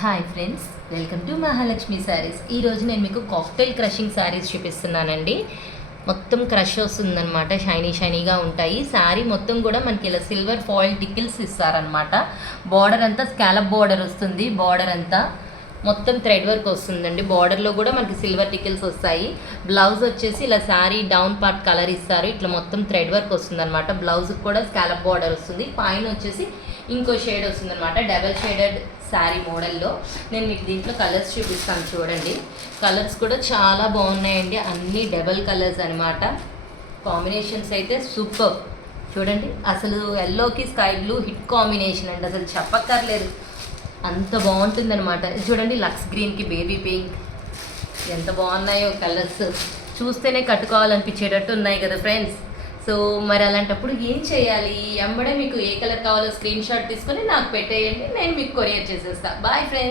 Hi friends, welcome to Mahalakshmi saris. ఈరోజు నేను మీకు కాక్టైల్ క్రషింగ్ శారీస్ చూపిస్తున్నానండి. మొత్తం క్రష్ వస్తుందన్నమాట, షైనీగా ఉంటాయి. శారీ మొత్తం కూడా మనకి ఇలా సిల్వర్ ఫాయిల్ టికిల్స్ ఇస్తారనమాట. బార్డర్ అంతా స్కాలప్ బార్డర్ వస్తుంది. బార్డర్ అంతా మొత్తం థ్రెడ్ వర్క్ వస్తుందండి. బార్డర్లో కూడా మనకి సిల్వర్ టికిల్స్ వస్తాయి. బ్లౌజ్ వచ్చేసి ఇలా శారీ డౌన్ పార్ట్ కలర్ ఇస్తారు. ఇట్లా మొత్తం థ్రెడ్ వర్క్ వస్తుంది అనమాట. బ్లౌజ్కి కూడా స్కాలప్ బార్డర్ వస్తుంది. పైన వచ్చేసి ఇంకో షేడ్ వస్తుంది అనమాట, డబల్ షేడెడ్ శారీ మోడల్లో. నేను మీకు దీంట్లో కలర్స్ చూపిస్తాను చూడండి. కలర్స్ కూడా చాలా బాగున్నాయండి, అన్నీ డబల్ కలర్స్ అనమాట. కాంబినేషన్స్ అయితే సూపర్. చూడండి, అసలు ఎల్లోకి స్కై బ్లూ హిట్ కాంబినేషన్ అండి, అసలు చెప్పక్కర్లేదు, అంత బాగుంటుంది అనమాట. చూడండి, లక్స్ గ్రీన్కి బేబీ పింక్, ఎంత బాగున్నాయో కలర్స్. చూస్తేనే కట్టుకోవాలనిపించేటట్టు ఉన్నాయి కదా ఫ్రెండ్స్. సో మరి అలాంటప్పుడు ఏం చేయాలి? వెంబడే మీకు ఏ కలర్ కావాలో స్క్రీన్ షాట్ తీసుకొని నాకు పెట్టేయండి, నేను మీకు కొరియర్ చేసేస్తాను. Bye friends.